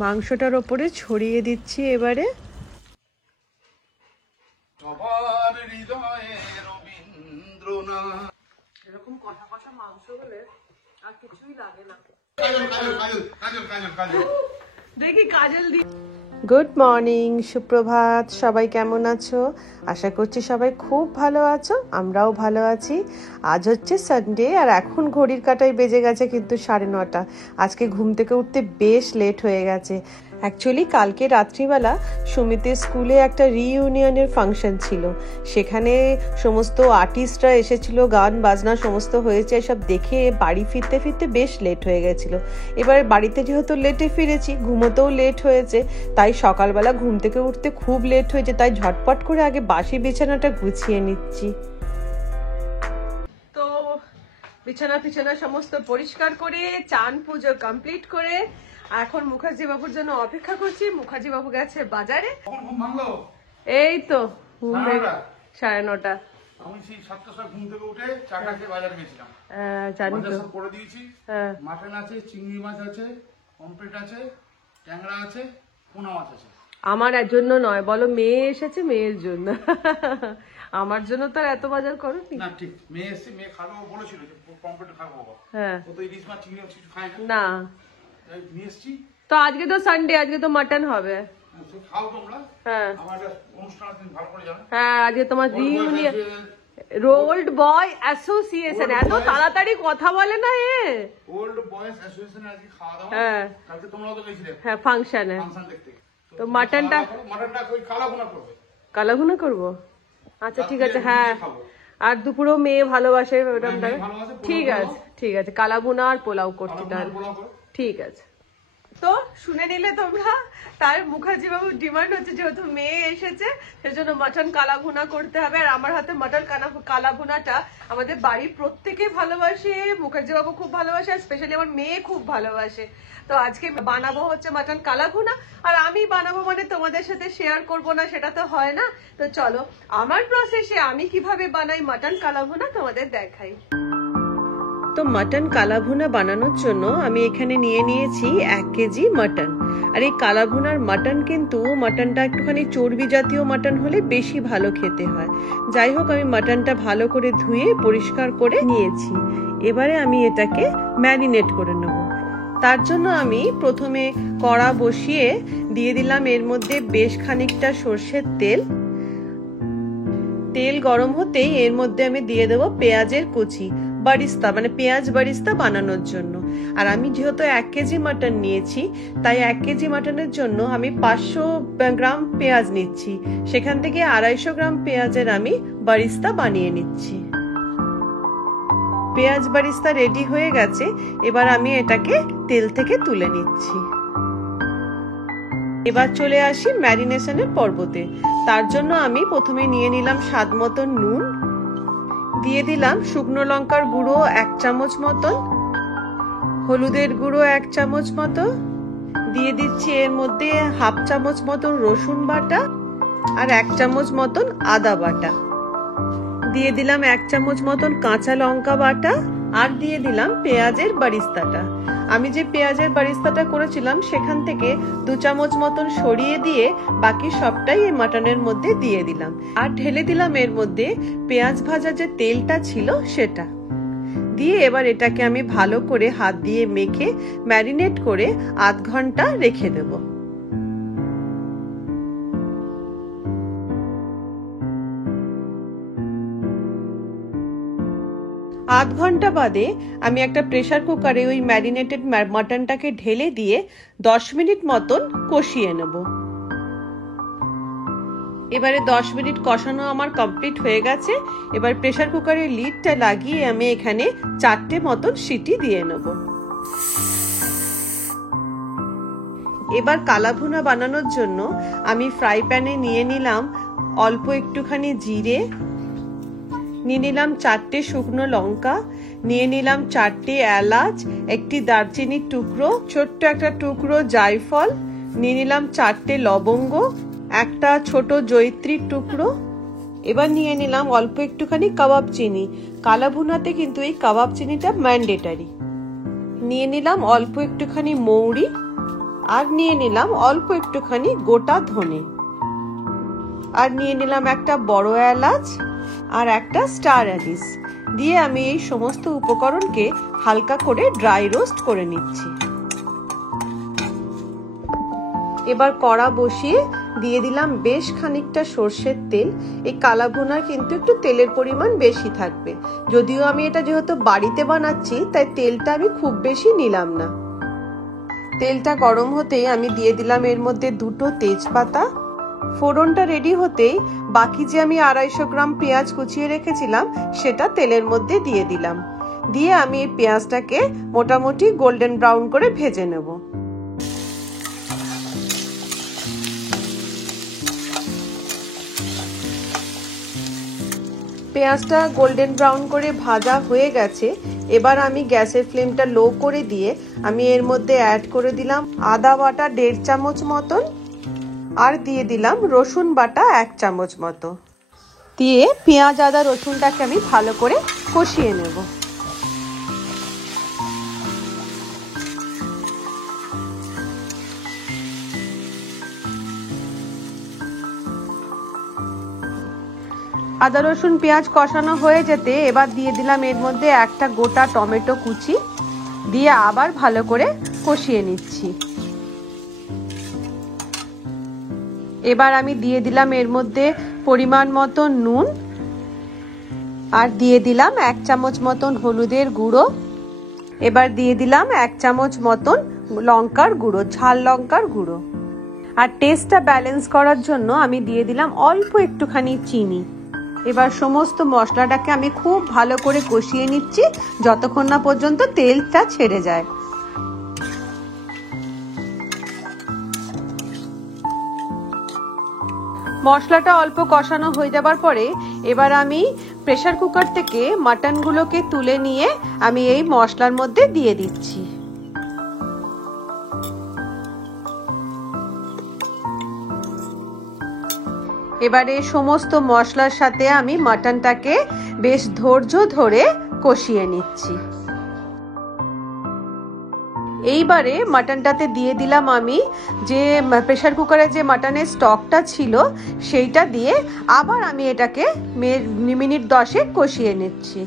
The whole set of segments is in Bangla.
মাংসটার ওপরে ছড়িয়ে দিচ্ছি এবারে। এরকম কষা কষা মাংস হলে আর কিছুই লাগে না। দেখি কাজল দি। গুড মর্নিং, সুপ্রভাত। সবাই কেমন আছো? আশা করছি সবাই খুব ভালো আছো, আমরাও ভালো আছি। আজ হচ্ছে সানডে আর এখন ঘড়ির কাঁটায় বেজে গেছে কিন্তু 9:30। আজকে ঘুম থেকে উঠতে বেশ লেট হয়ে গেছে। অ্যাকচুয়ালি কালকে রাত্রিবেলা সুমিতের স্কুলে একটা রিইউনিয়নের ফাংশন ছিল, সেখানে সমস্ত আর্টিস্টরা এসেছিল, গান বাজনা সমস্ত হয়েছে। সব দেখে বাড়ি ফিরতে ফিরতে বেশ লেট হয়ে গেছিলো। এবার বাড়িতে যেহেতু লেটে ফিরেছি, ঘুমোতেও লেট হয়েছে, তাই সকালবেলা ঘুম থেকে উঠতে খুব লেট হয়েছে। তাই ঝটপট করে আগে বাসি বিছানাটা গুছিয়ে নিচ্ছি। তো বিছানা সমস্ত পরিষ্কার করে চান পুজো কমপ্লিট করে এখন মুখার্জি বাবুর জন্য অপেক্ষা করছি। মুখার্জি বাবু গেছে বাজারে। এই তো 9:30। আমি সেই 7টার সময় ঘুম থেকে উঠে চাটা খেয়ে বাজারে গেছিলাম। জানি তো, সব করে দিয়েছি। মাটন আছে, চিংড়ি মাছ আছে, পমফ্রেট আছে, ট্যাংরা আছে, পোনা মাছ আছে। আমার জন্য নয়, বলো মেয়ে এসেছে, মেয়ের জন্য। আমার জন্য তো এত বাজার করো না। ঠিক, মেয়ে এসেছে, মেয়ে খাবো বলেছিল যে পমফ্রেট খাবো বাবা। হ্যাঁ, ও তো ইলিশ মাছ চিংড়ি মাছ কিছু খায় না। নিয়ে এসেছি। তো আজকে তো সানডে, আজকে তো মাটন হবে। খাও তোমরা। হ্যাঁ, আমার অনুষ্ঠান আছে, ভালো করে জানো। হ্যাঁ, আজকে তোমার রিইউনিয়ন, ওল্ড বয় অ্যাসোসিয়েশন। এত তাড়াতাড়ি কথা বলে না এ। ওল্ড বয়েজ অ্যাসোসিয়েশনে আজকে খাওয়া দাওয়া। হ্যাঁ, কালকে তোমরাও তো গেছিলে। হ্যাঁ, ফাংশনে। ফাংশন দেখতে। তো মাটনটা ওই কালাভুনা করবে। কালাভুনা করবো? আচ্ছা ঠিক আছে। হ্যাঁ, আর দুপুরেও মেয়ে ভালোবাসে ওরকম। ঠিক আছে, ঠিক আছে, কালাভুনা আর পোলাও করছি তাহলে। ঠিক আছে। তো শুনে নিলে তোমরা, তার মুখার্জি বাবুর ডিমান্ড হচ্ছে যেহেতু মেয়ে এসেছে সেজন্য মাটন কালাভুনা করতে হবে। আর আমার হাতে মাটন কালাভুনাটা আমাদের বাড়ির প্রত্যেকে ভালোবাসে, মুখার্জি বাবু খুব ভালোবাসে, আর স্পেশালি আমার মেয়ে খুব ভালোবাসে। তো আজকে বানাবো হচ্ছে মাটন কালাভুনা, আর আমি বানাবো মানে তোমাদের সাথে শেয়ার করব না সেটা তো হয় না। তো চলো আমার প্রসেসে আমি কিভাবে বানাই মাটন কালাভুনা তোমাদের দেখাই। তো মাটন কালাভুনা বানানোর জন্য আমি এখানে নিয়ে নিয়েছি 1 কেজি মাটন। আর এই কালাভুনার মাটন কিন্তু মাটনটা একটুখানি চর্বি জাতীয় মাটন হলে বেশি ভালো খেতে হয়। যাই হোক, আমি মাটনটা ভালো করে ধুয়ে পরিষ্কার করে নিয়েছি। এবারে আমি এটাকে ম্যারিনেট করে নেব। তার জন্য আমি প্রথমে কড়া বসিয়ে দিয়ে দিলাম এর মধ্যে বেশ খানিকটা সর্ষের তেল। তেল গরম হতেই এর মধ্যে আমি দিয়ে দেবো পেঁয়াজের কুচি, বারিস্তা মানে পেঁয়াজ বারিস্তা বানানোর জন্য। আর আমি যেহেতু 1 কেজি মাটন নিয়েছি, তাই 1 কেজি মাটনের জন্য আমি 500 গ্রাম পেঁয়াজ নিচ্ছি। সেখান থেকে 250 গ্রাম পেঁয়াজের আমি বারিস্তা বানিয়ে নিচ্ছি। পেঁয়াজ বারিস্তা রেডি হয়ে গেছে, এবার আমি এটাকে তেল থেকে তুলে নিচ্ছি। এবার চলে আসি ম্যারিনেশনের পর্বতে। তার জন্য আমি প্রথমে নিয়ে নিলাম স্বাদ মতন নুন, দিয়ে দিলাম শুকনো লঙ্কার গুঁড়ো 1 চামচ মতন, হলুদের গুঁড়ো 1 চামচ মতো, দিয়ে দিচ্ছি এর মধ্যে 1/2 চামচ মতন রসুন বাটা আর 1 চামচ মতন আদা বাটা, দিয়ে দিলাম 1 চামচ মতন কাঁচা লঙ্কা বাটা, আর দিয়ে দিলাম পেঁয়াজের বারিস্তাটা। আমি যে পেঁয়াজের বারিস্তাটা করেছিলাম সেখান থেকে 2 চামচ মতন সরিয়ে দিয়ে বাকি সবটাই এই মাটনের মধ্যে দিয়ে দিলাম। আর ঢেলে দিলাম এর মধ্যে পেঁয়াজ ভাজা যে তেলটা ছিল সেটা দিয়ে। এবার এটাকে আমি ভালো করে হাত দিয়ে মেখে ম্যারিনেট করে 1/2 ঘন্টা রেখে দেবো। আধ ঘন্টা বাদে আমি একটা প্রেসার কুকারে ওই ম্যারিনেটেড মাটনটাকে ঢেলে দিয়ে 10 মিনিট মতন কষিয়ে নেব। এবারে 10 মিনিট কষানো আমার কমপ্লিট হয়ে গেছে। এবার প্রেসার কুকারের লিডটা লাগিয়ে আমি এখানে 4টে মতন সিটি দিয়ে নেব। এবার কালাভুনা বানানোর জন্য আমি ফ্রাই প্যানে নিয়ে নিলাম অল্প একটুখানি জিরে, নিয়ে নিলাম 4টে শুকনো লঙ্কা, নিয়ে নিলাম 4টে এলাচ, 1টি দারচিনির টুকরো, ছোট্ট একটা টুকরো জায়ফল, নিয়ে নিলাম 4টে লবঙ্গ, একটা ছোট জয়িত্রীর টুকরো। এবার নিয়ে নিলাম অল্প একটুখানি কাবাব চিনি। কালাভুনাতে কিন্তু এই কাবাব চিনিটা ম্যান্ডেটারি। নিয়ে নিলাম অল্প একটুখানি মৌরি, আর নিয়ে নিলাম অল্প একটুখানি গোটা ধনে, আর নিয়ে নিলাম একটা বড় এলাচ আর একটা স্টার অ্যানিস। দিয়ে আমি এই সমস্ত উপকরণকে হালকা করে ড্রাই রোস্ট করে নিচ্ছি। এবার কড়া বসিয়ে দিয়ে দিলাম বেশ খানিকটা সর্ষের তেল। এই কালা ভুনার কিন্তু একটু তেলের পরিমাণ বেশি থাকবে, যদিও আমি এটা যেহেতু বাড়িতে বানাচ্ছি তাই তেলটা আমি খুব বেশি নিলাম না। তেলটা গরম হতেই আমি দিয়ে দিলাম এর মধ্যে 2টো তেজপাতা। ফোড়নটা রেডি হতেই বাকি যে আমি 250 গ্রাম পেঁয়াজ কুচিয়ে রেখেছিলাম সেটা তেলের মধ্যে দিয়ে দিলাম। দিয়ে আমি এই পেঁয়াজটাকে মোটামুটি গোল্ডেন ব্রাউন করে ভেজে নেব। পেঁয়াজটা গোল্ডেন ব্রাউন করে ভাজা হয়ে গেছে। এবার আমি গ্যাসের ফ্লেমটা লো করে দিয়ে আমি এর মধ্যে অ্যাড করে দিলাম আদা বাটা 1.5 চামচ মতন, আর দিয়ে দিলাম রসুন বাটা 1 চামচ মতো। দিয়ে পেঁয়াজ আদা রসুনটাকে আমি ভালো করে কষিয়ে নেব। আদা রসুন পেঁয়াজ কষানো হয়ে যেতে এবার দিয়ে দিলাম এর মধ্যে একটা গোটা টমেটো কুচি, দিয়ে আবার ভালো করে কষিয়ে নিচ্ছি। এবার আমি দিয়ে দিলাম এর মধ্যে পরিমাণ মতো নুন, আর দিয়ে দিলাম 1 চামচ মতন হলুদের গুঁড়ো। এবার দিয়ে দিলাম 1 চামচ মতন লঙ্কার গুঁড়ো, ঝাল লঙ্কার গুঁড়ো। আর টেস্টটা ব্যালেন্স করার জন্য আমি দিয়ে দিলাম অল্প একটুখানি চিনি। এবার সমস্ত মশলাটাকে আমি খুব ভালো করে কষিয়ে নিচ্ছি যতক্ষণ না পর্যন্ত তেলটা ছেড়ে যায়। মশলাটা অল্প কষানো হয়ে যাবার পরে এবার আমি প্রেসার কুকার থেকে মাটনগুলোকে তুলে নিয়ে আমি এই মশলার মধ্যে দিয়ে দিচ্ছি। এবারে সমস্ত মশলার সাথে আমি মাটনটাকে বেশ ধৈর্য ধরে কষিয়ে নিচ্ছি। এইবারে মাটনটাতে দিয়ে দিলাম আমি যে প্রেসার কুকারে যে মাটনের স্টকটা ছিল সেইটা দিয়ে আবার আমি এটাকে মিনিট 10 কষিয়ে নিচ্ছি।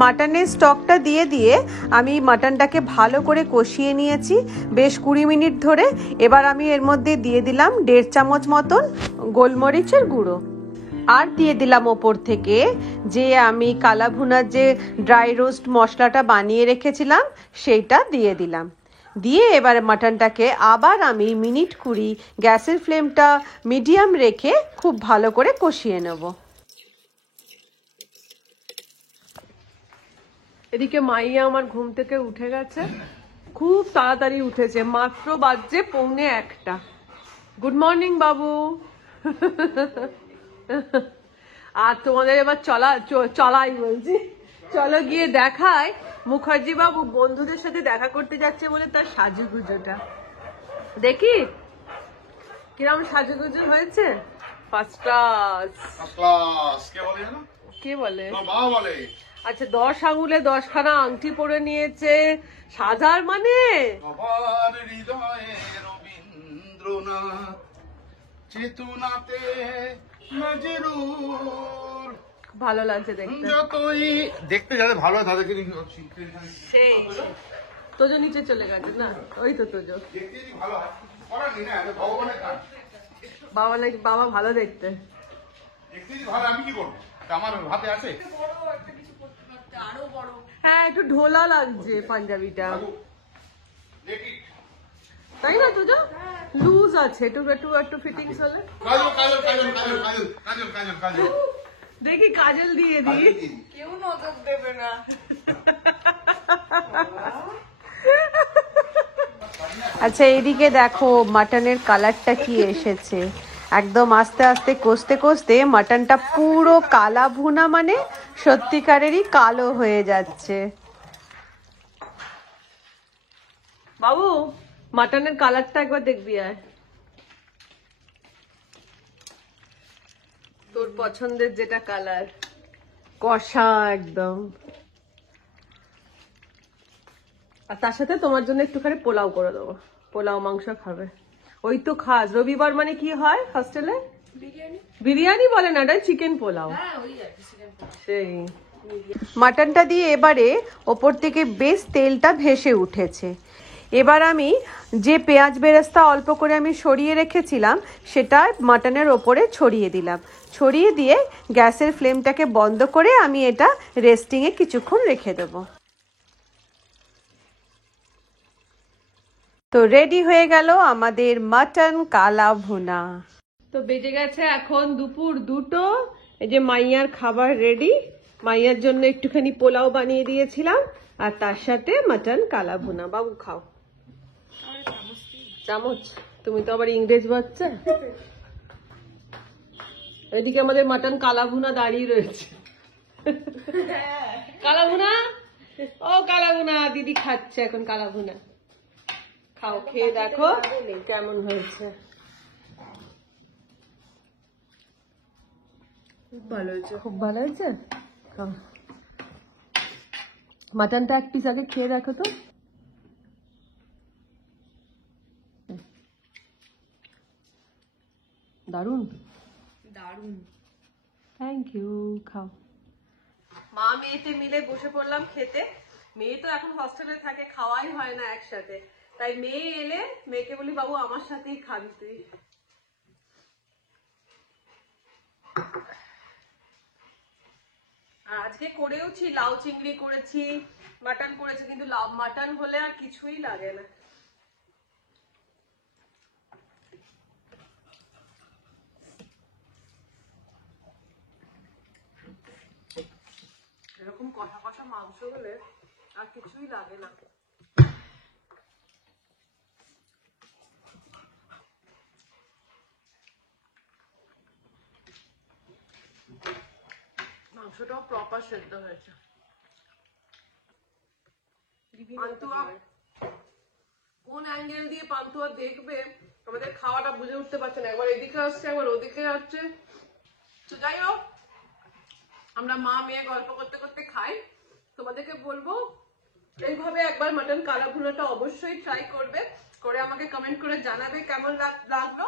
মাটনের স্টকটা দিয়ে দিয়ে আমি মাটনটাকে ভালো করে কষিয়ে নিয়েছি বেশ 20 মিনিট ধরে। এবার আমি এর মধ্যে দিয়ে দিলাম 1.5 চামচ মতন গোলমরিচের গুঁড়ো, আর দিয়ে দিলাম ওপর থেকে যে আমি কালা ভুনার যে ড্রাই রোস্ট মশলাটা বানিয়ে রেখেছিলাম সেইটা দিয়ে দিলাম। দিয়ে এবার মাটনটাকে আবার আমি মিনিট 20 গ্যাসের ফ্লেমটা মিডিয়াম রেখে খুব ভালো করে কষিয়ে নেব। এদিকে মাইয়া আমার ঘুম থেকে উঠে গেছে, খুব তাড়াতাড়ি উঠেছে, মাত্র বাজছে 1:45। গুড মর্নিং বাবু। আর তোমাদের এবার চলাই বলছি, চলো গিয়ে দেখাই মুখার্জি বাবু বন্ধুদের সাথে দেখা করতে যাচ্ছে বলে তার সাজুগুজোটা দেখি কিরম সাজুগুজো হয়েছে। First class. কে বলে? আচ্ছা 10 আঙুলে 10খানা আংটি পরে নিয়েছে, সাজার মানে চেতনাতে ভালো লাগছে দেখতে। যতই দেখতে যাতে ভালো হয় তাদেরকে সেই তোজো নিচে চলে গেছে না, ওই তো তোজো বাবা ভালো দেখতে। আমি কি করবো, আমার হাতে আছে। হ্যাঁ একটু ঢোলা লাগছে পাঞ্জাবিটা, তাই না? তোজো লুজ আছে, একটু ফিটিংস হলে। দেখি কাজল দিয়ে দিই, কেউ নজর দেবে না। আচ্ছা এদিকে দেখো মাটনের কালারটা কি এসেছে, একদম আস্তে আস্তে কষতে কষতে মাটনটা পুরো কালা ভুনা, মানে সত্যিকারেরই কালো হয়ে যাচ্ছে। বাবু মাটনের কালারটা একবার দেখবি আয়, তোর পছন্দের যেটা কালার, কষা একদম। আর তার সাথে তোমার জন্য একটুখানি পোলাও করে দেবো। পোলাও মাংস খাবে। ওই তো খাস রবিবার মানে কি হয় হস্টেলে? বিরিয়ানি। বিরিয়ানি বলে না, এটা চিকেন পোলাও। হ্যাঁ ওই আর কি চিকেন পোলাও। সেই মাটনটা দিয়ে এবারে ওপর থেকে বেশ তেলটা ভেসে উঠেছে। এবার আমি যে পেঁয়াজ বেরেস্তা অল্প করে আমি সরিয়ে রেখেছিলাম সেটা মাটনের ওপরে ছড়িয়ে দিলাম। ছড়িয়ে দিয়ে গ্যাসের ফ্লেমটাকে বন্ধ করে আমি এটা রেস্টিংয়ে কিছুক্ষণ রেখে দেবো। তো রেডি হয়ে গেল আমাদের মাটন কালা ভুনা। তো বেজে গেছে এখন দুপুর 2টো। এই যে মাইয়ার খাবার রেডি। মাইয়ার জন্য একটুখানি পোলাও বানিয়ে দিয়েছিলাম আর তার সাথে মাটন কালা ভুনা। বাবু খাও। চামচ? তুমি তো আবার ইংরেজ বাচ্চা। এদিকে আমাদের মাটন কালা ভুনা দাঁড়িয়ে রয়েছে। কালা ভুনা, ও কালা ভুনা, দিদি খাচ্ছে এখন কালা ভুনা। খাও, খেয়ে দেখো কেমন হয়েছে। খুব ভালো হয়েছে, খুব ভালো হয়েছে। খাও, মাটনটা এক পিস আগে খেয়ে দেখো তো। দারুন দারুণ। Thank you. খাও। মা মেয়েতে মিলে বসে পড়লাম খেতে। মেয়ে তো এখন হস্টেলে থাকে, খাওয়াই হয় না একসাথে। তাই মেয়ে এলে মেয়েকে বলি বাবু আমার সাথেই খাবি তুই। আর আজকে করেওছি, লাউ চিংড়ি করেছি, মাটন করেছি, কিন্তু মাটন হলে আর কিছুই লাগে না। এরকম কষা কষা মাংস হলে আর কিছুই লাগে না। মাংসটাও প্রপার সেদ্ধ হয়েছে। পান্তুয়া কোন অ্যাঙ্গেল দিয়ে পান্তুয়া দেখবে আমাদের খাওয়াটা বুঝে উঠতে পারছে না, একবার এদিকে আসছে একবার ওদিকে যাচ্ছে। তো যাই হোক, আমরা মা মেয়ে গল্প করতে করতে খাই। তোমাদেরকে বলবো এইভাবে একবার মাটন কালা ভুনাটা অবশ্যই ট্রাই করবে, করে আমাকে কমেন্ট করে জানাবে কেমন লাগলো।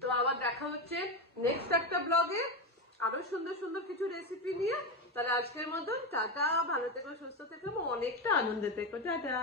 তো আবার দেখা হচ্ছে নেক্সট একটা ব্লগে আরো সুন্দর সুন্দর কিছু রেসিপি নিয়ে। তাহলে আজকের মতন টাটা, ভালো থেকো, সুস্থ থেকো, অনেকটা আনন্দে থেকো, টাটা।